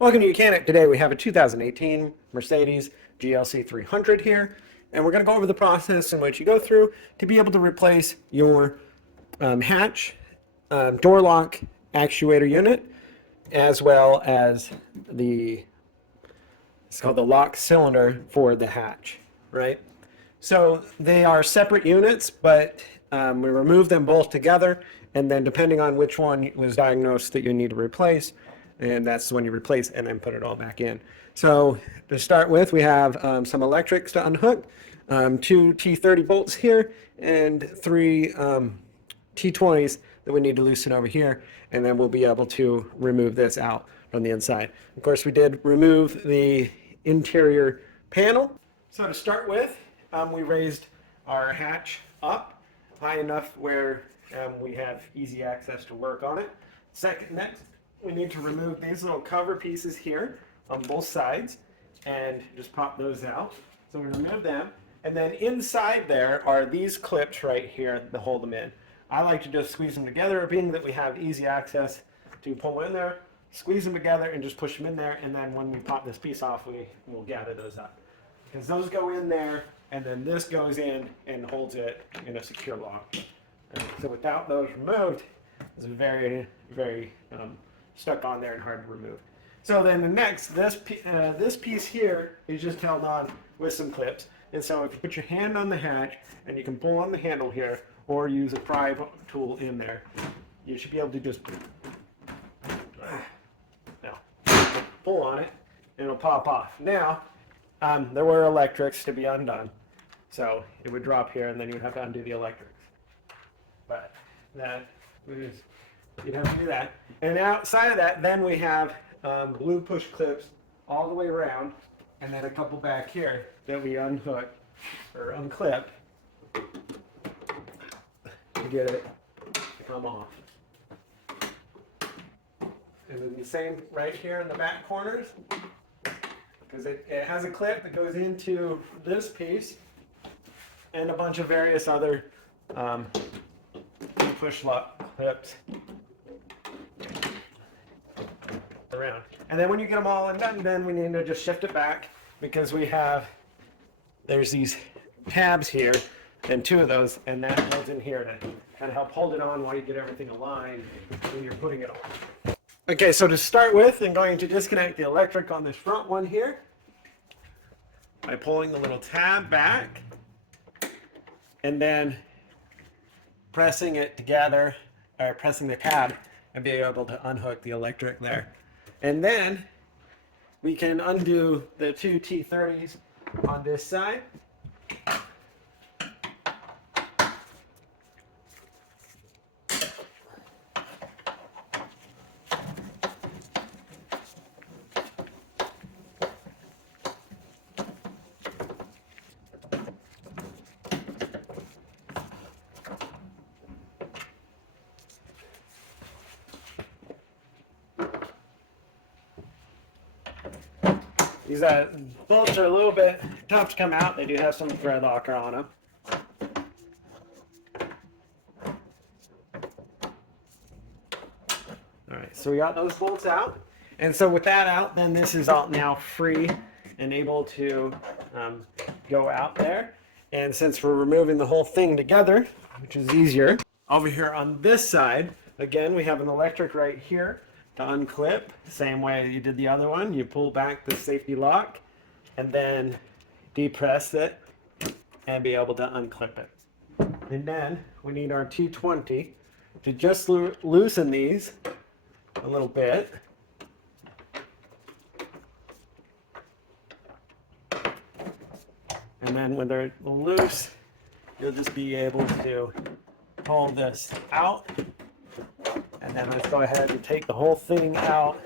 Welcome to YOUCANIC. Today we have a 2018 Mercedes GLC 300 here, and we're going to go over the process in which you go through to be able to replace your hatch, door lock actuator unit, as well as it's called the lock cylinder for the hatch, right? So they are separate units, but we remove them both together, and then depending on which one was diagnosed that you need to replace, and that's when you replace and then put it all back in. So to start with, we have some electrics to unhook, two T30 bolts here, and three T20s that we need to loosen over here, and then we'll be able to remove this out from the inside. Of course, we did remove the interior panel. So to start with, we raised our hatch up high enough where we have easy access to work on it. Next, we need to remove these little cover pieces here on both sides and just pop those out. So we remove them, and then inside there are these clips right here that hold them in. I like to just squeeze them together, being that we have easy access to pull in there, squeeze them together and just push them in there, and then when we pop this piece off, we'll gather those up. Because those go in there, and then this goes in and holds it in a secure lock. So without those removed, it's very, very stuck on there and hard to remove. So then the next, this piece here is just held on with some clips. And so if you put your hand on the hatch and you can pull on the handle here or use a pry tool in there, you should be able to just pull on it and it'll pop off. Now, there were electrics to be undone. So it would drop here and then you'd have to undo the electrics. But you'd have to do that. And outside of that, then we have blue push clips all the way around, and then a couple back here that we unhook or unclip to get it to come off. And then the same right here in the back corners, because it has a clip that goes into this piece and a bunch of various other push lock clips around. And then when you get them all undone, then we need to just shift it back, because there's these tabs here and two of those, and that goes in here to kind of help hold it on while you get everything aligned when you're putting it on. Okay, so to start with, I'm going to disconnect the electric on this front one here by pulling the little tab back and then pressing it together, or pressing the tab, and be able to unhook the electric there. And then we can undo the two T30s on this side. These bolts are a little bit tough to come out. They do have some thread locker on them. All right, so we got those bolts out. And so with that out, then this is all now free and able to go out there. And since we're removing the whole thing together, which is easier, over here on this side, again, we have an electric right here to unclip, same way you did the other one. You pull back the safety lock and then depress it and be able to unclip it. And then we need our T20 to just loosen these a little bit. And then when they're loose, you'll just be able to pull this out. And then let's go ahead and take the whole thing out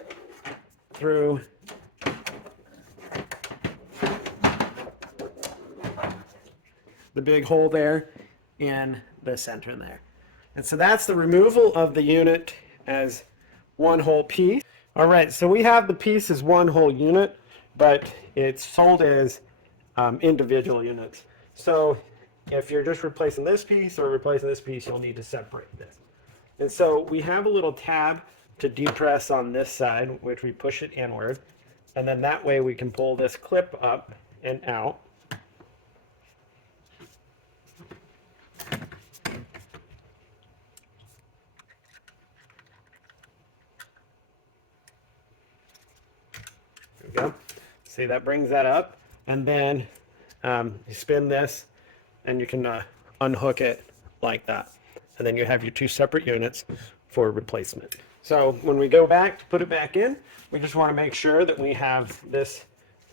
through the big hole there in the center there. And so that's the removal of the unit as one whole piece. All right, so we have the piece as one whole unit, but it's sold as individual units. So if you're just replacing this piece or replacing this piece, you'll need to separate this. And so we have a little tab to depress on this side, which we push it inward. And then that way we can pull this clip up and out. There we go. See, that brings that up. And then you spin this and you can unhook it like that. And then you have your two separate units for replacement. So when we go back to put it back in, we just want to make sure that we have this,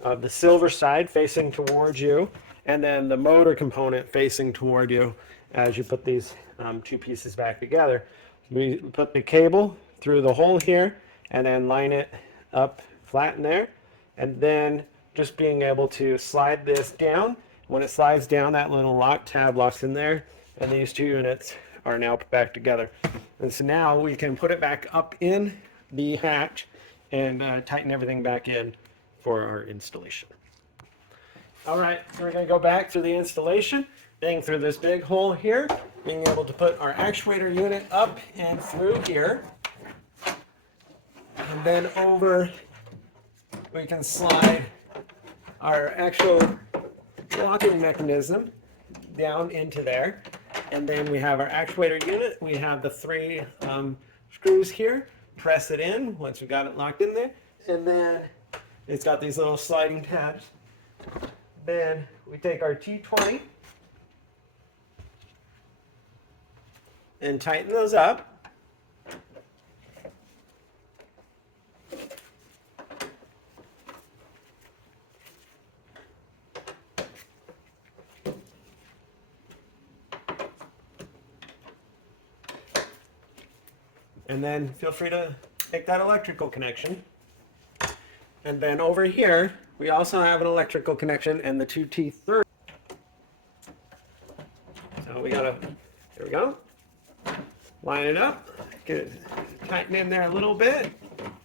the silver side facing towards you, and then the motor component facing toward you as you put these two pieces back together. We put the cable through the hole here and then line it up flat in there, and then just being able to slide this down. When it slides down, that little lock tab locks in there, and these two units are now put back together. And so now we can put it back up in the hatch and tighten everything back in for our installation. All right, so we're going to go back to the installation, being through this big hole here, being able to put our actuator unit up and through here. And then over, we can slide our actual locking mechanism down into there. And then we have our actuator unit. We have the three screws here. Press it in once we got it locked in there. And then it's got these little sliding tabs. Then we take our T20 and tighten those up. And then feel free to make that electrical connection. And then over here, we also have an electrical connection and the two T30. So we gotta, here we go. Line it up, get it tighten in there a little bit,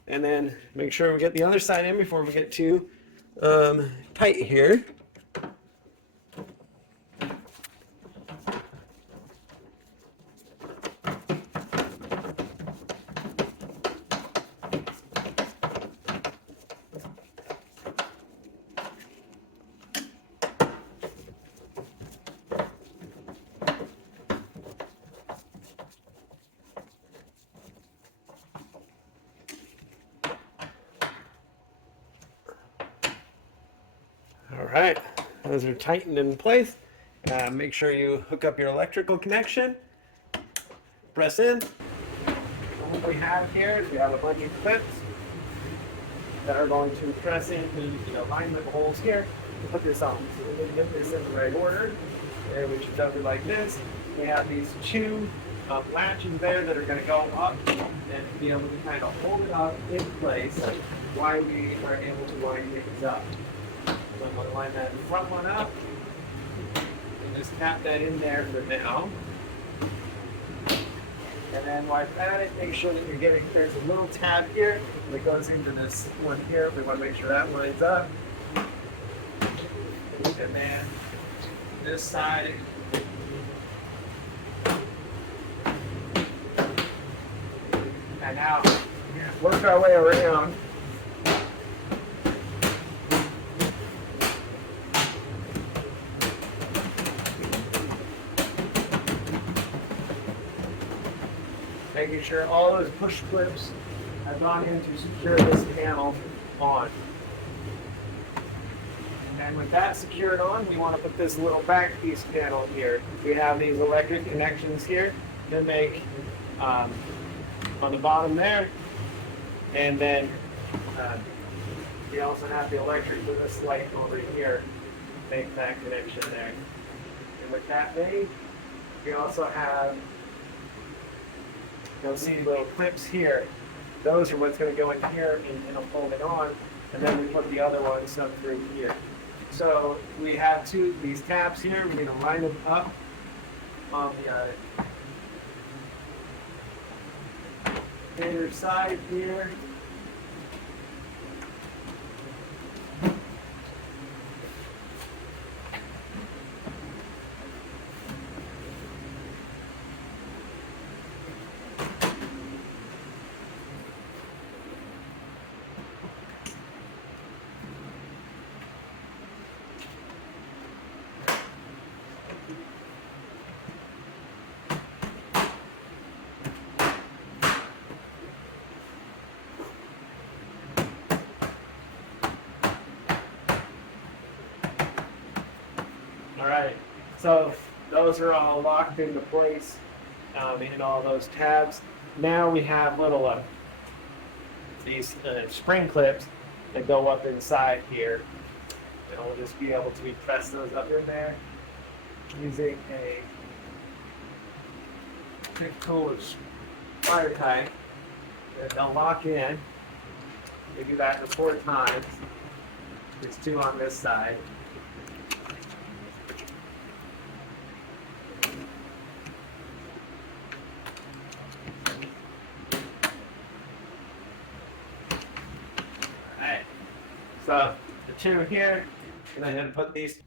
and then make sure we get the other side in before we get too tight here. All right, those are tightened in place. Make sure you hook up your electrical connection. Press in. What we have here is we have a bunch of clips that are going to press into the alignment holes here to put this on. So we're going to get this in the right order. And we should double like this. We have these two latches there that are going to go up and be able to kind of hold it up in place while we are able to line things up. So I'm going to line that front one up and just tap that in there for now. And then while at it, make sure that you're getting, there's a little tab here that goes into this one here. We want to make sure that lines up. And then this side. And now, work our way around. Making sure all those push clips have gone in to secure this panel on. And with that secured on, we want to put this little back piece panel here. We have these electric connections here to make on the bottom there. And then we also have the electric for this light over here to make that connection there. And with that made, we also have, you'll see little clips here. Those are what's going to go in here and it'll fold it on. And then we put the other ones up through here. So we have these tabs here. We're going to line them up on the inner side here. All right, so those are all locked into place in all those tabs. Now we have little these spring clips that go up inside here. And we'll just be able to press those up in there using a typical wire tie. And they'll lock in. We do that 4 times. There's 2 on this side. Alright, so the 2 here, and I'm going to put these.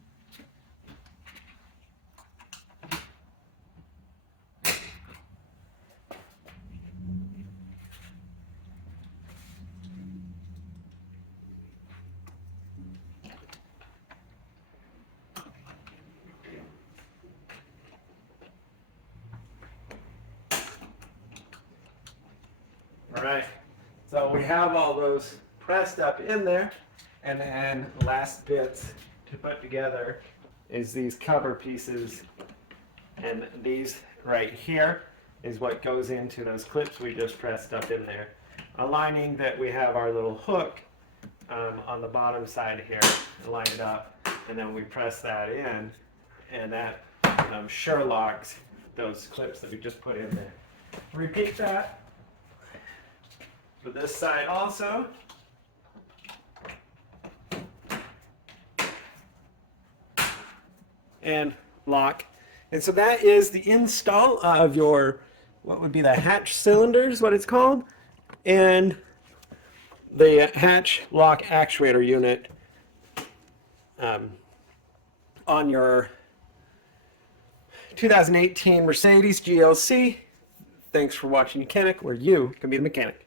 All right, so we have all those pressed up in there, and then the last bits to put together is these cover pieces, and these right here is what goes into those clips we just pressed up in there. Aligning that we have our little hook on the bottom side here, line it up, and then we press that in, and that sure locks those clips that we just put in there. Repeat that for this side also. And lock. And so that is the install of your, what would be the hatch cylinders, what it's called, and the hatch lock actuator unit on your 2018 Mercedes GLC. Thanks for watching YOUCANIC, where you can be the mechanic.